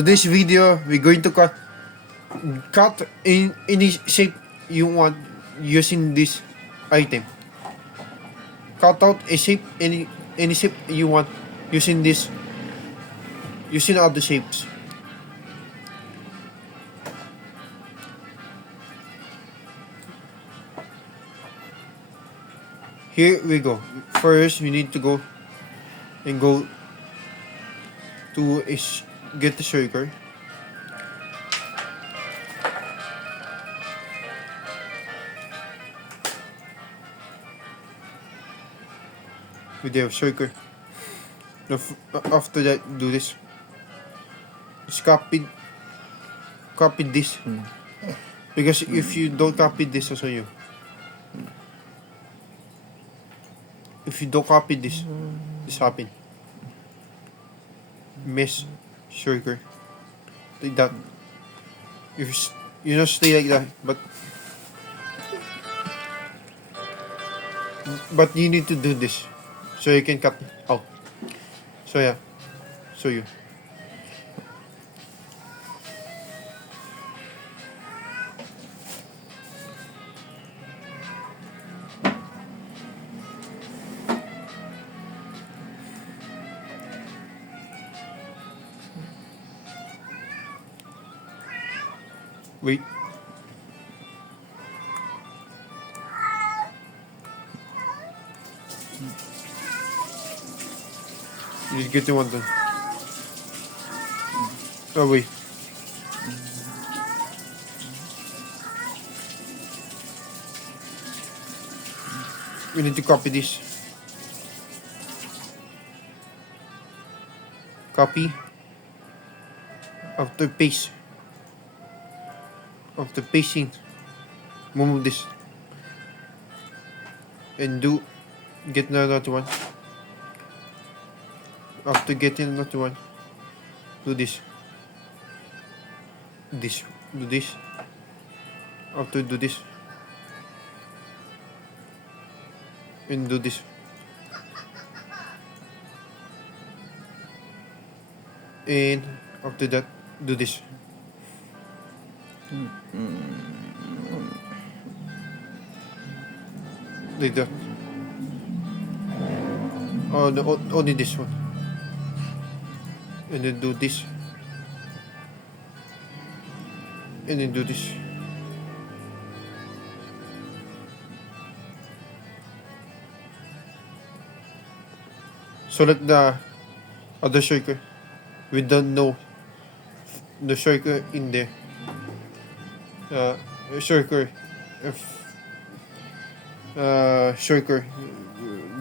Today's video, we're going to cut in any shape you want using this item. Cut out a shape, any shape you want using other shapes. Here we go. First, we need to go to get the shaker. With the shaker. Now, after that, do this. Just copy this. Because if you don't copy this, also you. If you don't copy this happen. Mesh shaker. Like that. If you just stay like that, but you need to do this so you can cut out. So yeah, show you. Wait. Just get the one done. Oh wait. We need to copy this. Copy. After paste. After pasting, move this. And get another one. After getting another one, do this. Do this. After do this. And do this. And after that, do this. Like that. Oh, no, only this one. And then do this. And then do this. Select the other shaker. We don't know the shaker in there. Shaker. Shaker.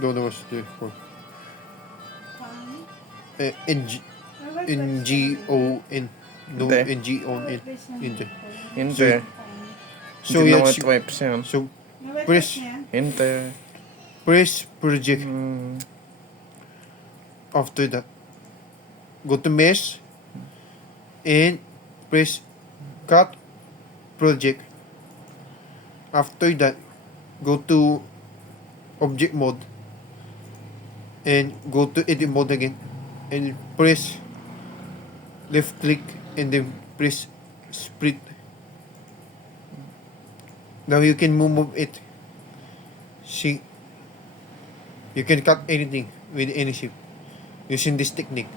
Don't know what's there for. NGON. No, Hindi. NGON. Hindi. Hindi. So Hindi yeah, naman wipes yan. so press Hindi. project. After that, go to mesh and press cut project. After that, go to object mode and go to edit mode again and press left click and then press split. Now you can move it. See, you can cut anything with any shape using this technique.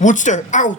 Monster out!